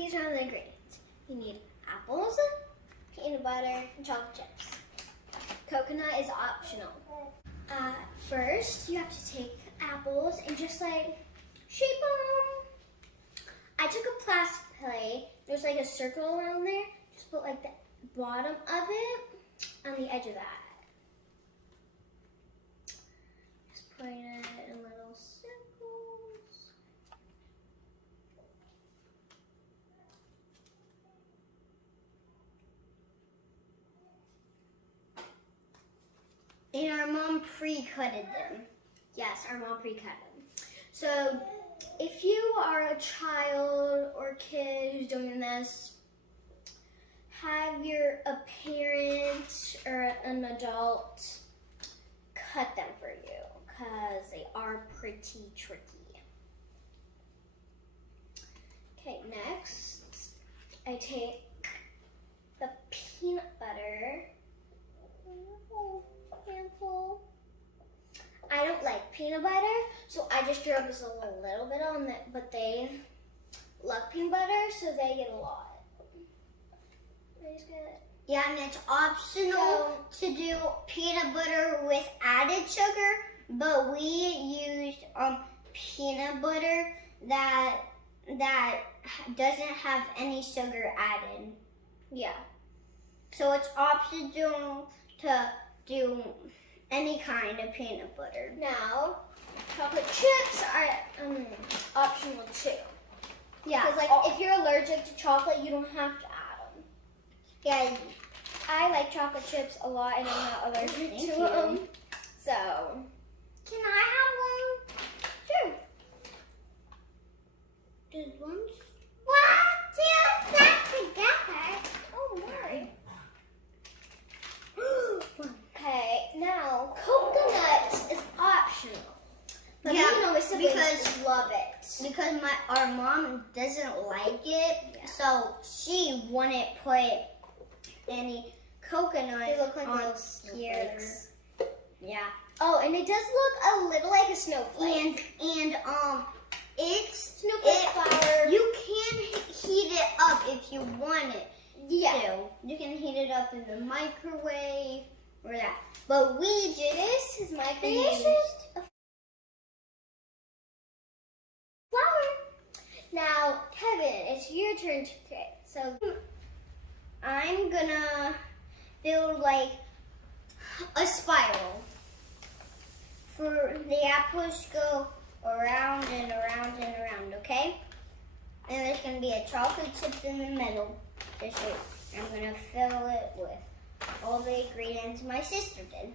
These are the ingredients. You need apples, peanut butter, and chocolate chips. Coconut is optional. First, you have to take apples and just like shape them. I took a plastic plate. There's like a circle around there. Just put like the bottom of it on the edge of that. Just put it in little circles. And our mom pre-cutted them. Yes, our mom pre-cut them. So if you are a child or kid who's doing this, have a parent or an adult cut them for you because they are pretty tricky. Okay, next I take the peanut butter. Handful. I don't like peanut butter, so I just drop just a little bit on it, but they love peanut butter, so they get a lot. I just get it. Yeah, and it's optional to do peanut butter with added sugar, but we used peanut butter that doesn't have any sugar added. Yeah. So it's optional to do any kind of peanut butter. Now, chocolate chips are optional too. Yeah. Because like if you're allergic to chocolate, you don't have to add them. Yeah. I like chocolate chips a lot, and I'm not allergic to them. So. Can I have one? Sure. Just once. What? Two stuck together. Oh, sorry. Okay, now coconut is optional. But yeah, you know my siblings love it. Because our mom doesn't like it, so she wouldn't put any coconut They look like on little here. snowflakes. Yeah. Oh, and it does look a little like a snowflake. And it's Snowflake flour. You can heat it up if you want it. Yeah. To. You can heat it up in the microwave or that. But we just This is my creation of flour. Now, Kevin, it's your turn to create. So I'm gonna build like a spiral. For the apples go around and around and around, okay? And there's gonna be a chocolate chip in the middle. This way. I'm gonna fill it with all the ingredients my sister did.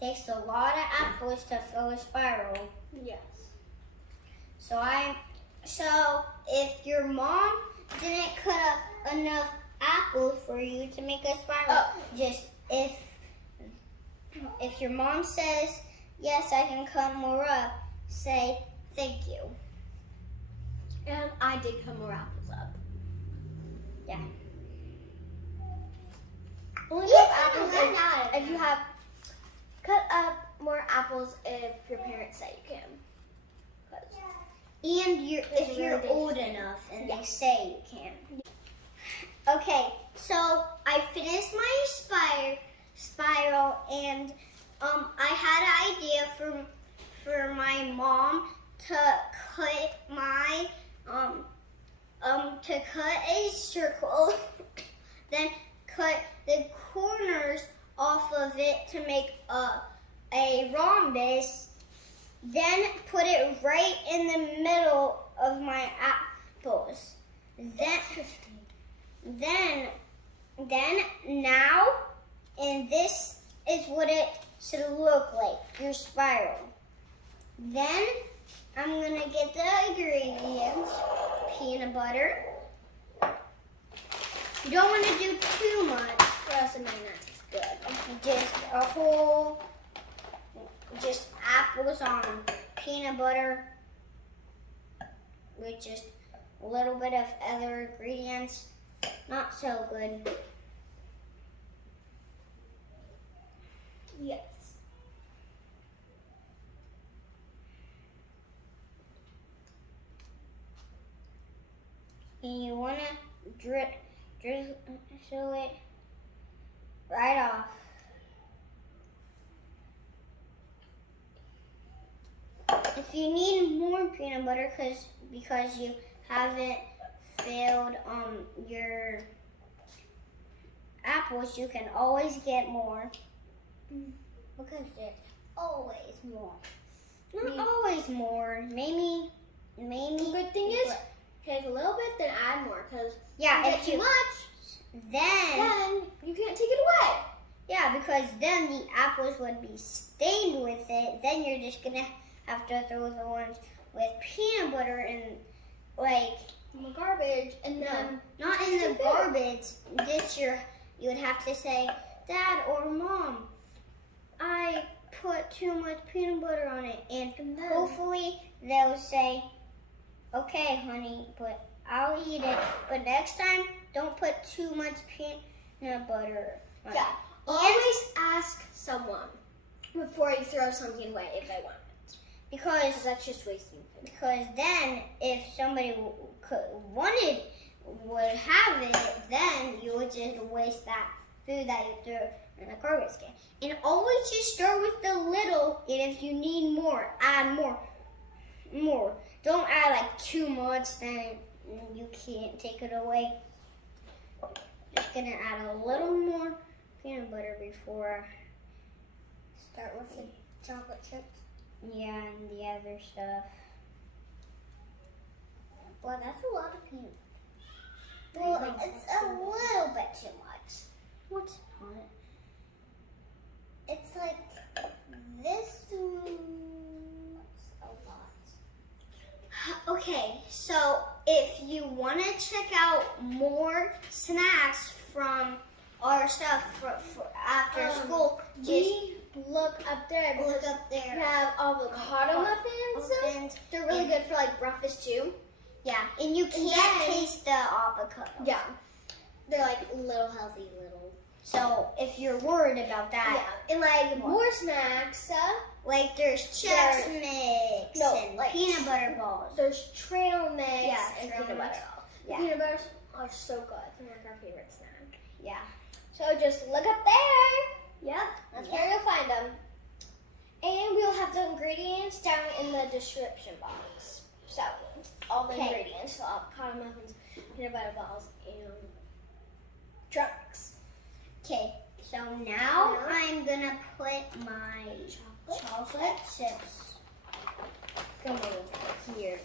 Takes a lot of apples to fill a spiral. yes. So if your mom didn't cut up enough apples for you to make a spiral, just if your mom says, yes, I can cut more up, say thank you. And I did cut more apples up. Yeah. Only cut apples if you have cut up more apples if your parents say you can. And if you're old enough and they say you can. Okay, so I finished my spiral, and I had an idea for my mom to cut my to cut a circle, then cut the corners off of it to make a rhombus, then put it right in the middle of my apples. Then now, and this is what it should look like, your spiral. Then I'm gonna get the ingredients, peanut butter. You don't want to do too much, Or else it might not taste good. just just apples on peanut butter with just a little bit of other ingredients. Not so good. Yes. and you want to drizzle it right off. If you need more peanut butter because you haven't filled your apples, you can always get more. Because there's always more. Not always more. Maybe. The good thing is, take a little bit, then add more. Because if too much, then you can't take it away. Yeah, because then the apples would be stained with it. Then you're just gonna have to throw the ones with peanut butter in, like, in the garbage, and then not in the garbage. You would have to say, Dad or Mom, I put too much peanut butter on it, and hopefully they'll say, okay, honey, but I'll eat it. But next time, don't put too much peanut butter on it. Always ask someone before you throw something away if they want it. Because that's just wasting food. Because then, if somebody would have it, then you would just waste that food that you threw in the garbage can. And always just start with the little, and if you need more, add more. Don't add like too much, then you can't take it away. Just gonna add a little more peanut butter before I start with the chocolate chips. Yeah, and the other stuff. Well, that's a lot of peanut butter. Well, it's a little bit too much. What's on it? It's like this. A lot. Okay, so if you want to check out more snacks from our stuff for after school, just look up there. look up there. We have avocado muffins. They're really good for like breakfast too. Yeah, and you can't taste the avocado. Yeah, they're like little healthy little. So if you're worried about that, yeah, and like more snacks. Like there's Chex Mix and like peanut butter balls. There's trail mix and trail peanut butter mix. balls. Yeah. Peanut butters are so good. They're like our favorite snack. Yeah. So just look up there. Yep. That's where you'll find them. And we'll have the ingredients down in the description box. So all the ingredients, so avocado muffins, peanut butter balls, and trail mix. Okay. So now I'm gonna put my chocolate chips. Come over here.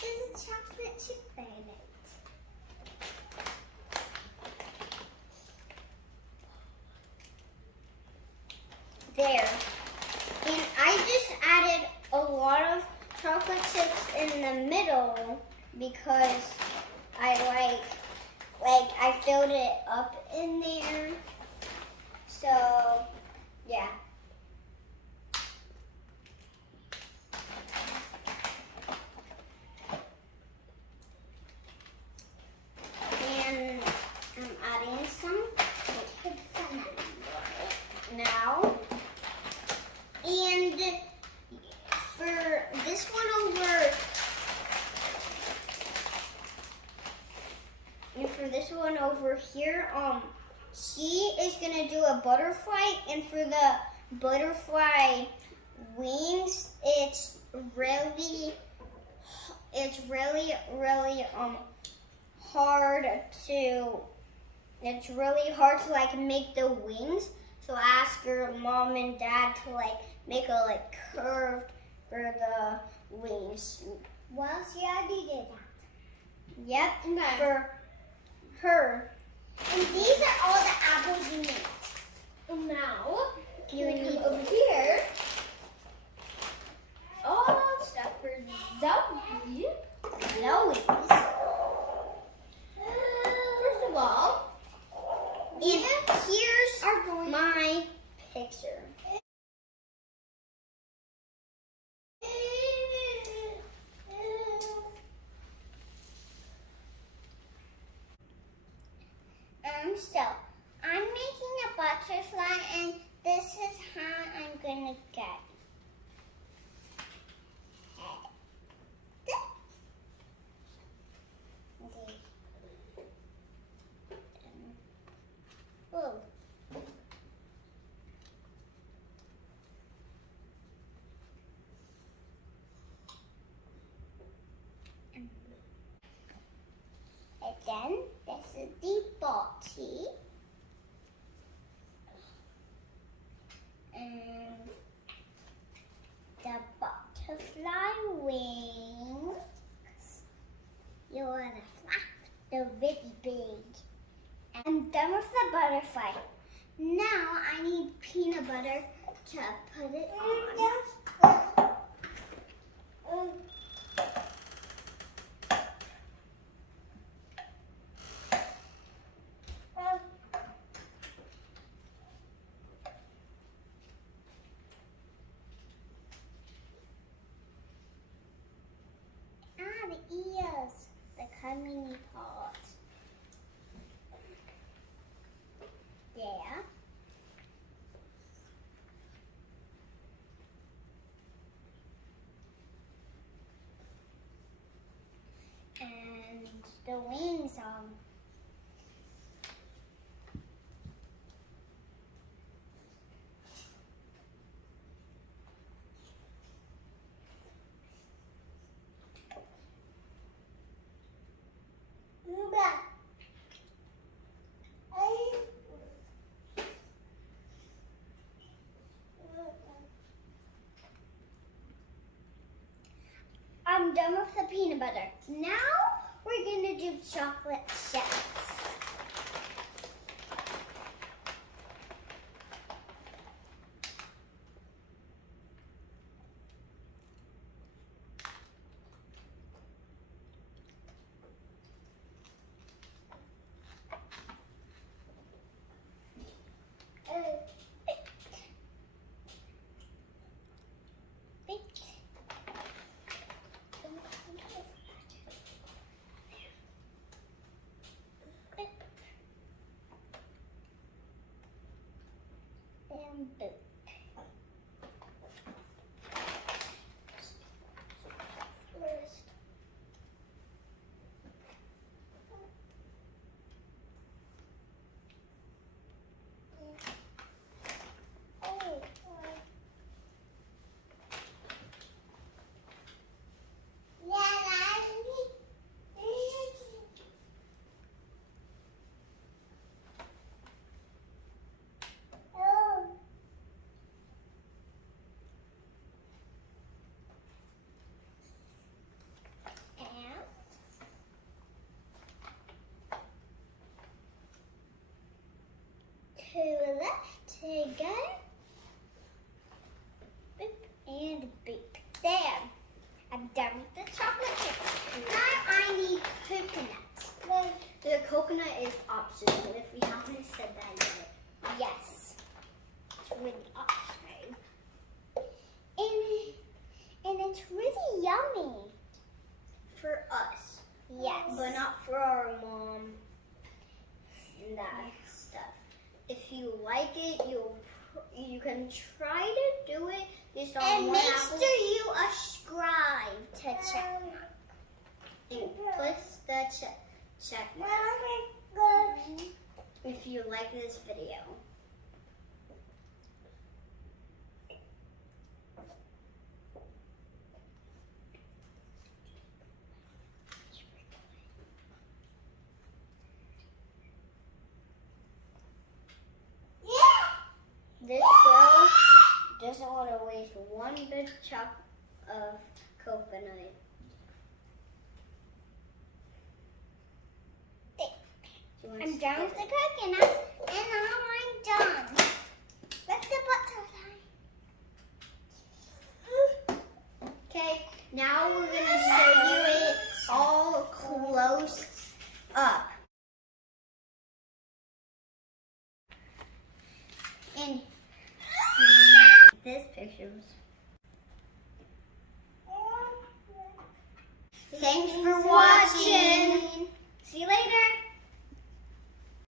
There's a chocolate chip in it. There. And I just added a lot of chocolate chips in the middle because I I filled it up in there. So, yeah. And I'm adding some now. And for this one over here, she is gonna do a butterfly, and for the butterfly wings, it's really hard to. It's really hard to like make the wings. So ask your mom and dad to like make a like curved for the wings. Well, she already did that. Yep. Okay. For her. And these are all the apples you need. Now you need over here. All stuff for Zoe. Zoe's. First of all, and here's my picture. So I'm making a butterfly, and this is how I'm gonna get it. Okay. Whoa. And then this is the body. And the butterfly wings. You're the flap, they're really big. And I'm done with the butterfly. Now I need peanut butter to put it on. The ears, the coming part. There. And the wings on. I'm done with the peanut butter. Now we're gonna do chocolate chips. And boot. First. To the left, to go. Boop and boop. There. I'm done with the chocolate chips. Now I need coconut. The coconut is optional if we haven't said that yet. Yes. It's really optional. And it's really yummy. For us. Yes. But not for our mom and that stuff. If you like it, you can try to do it. Just on And one make apple. sure you subscribe to check mark. And push the check mark if you like this video. This girl doesn't want to waste one big chunk of coconut. I'm done with the coconut.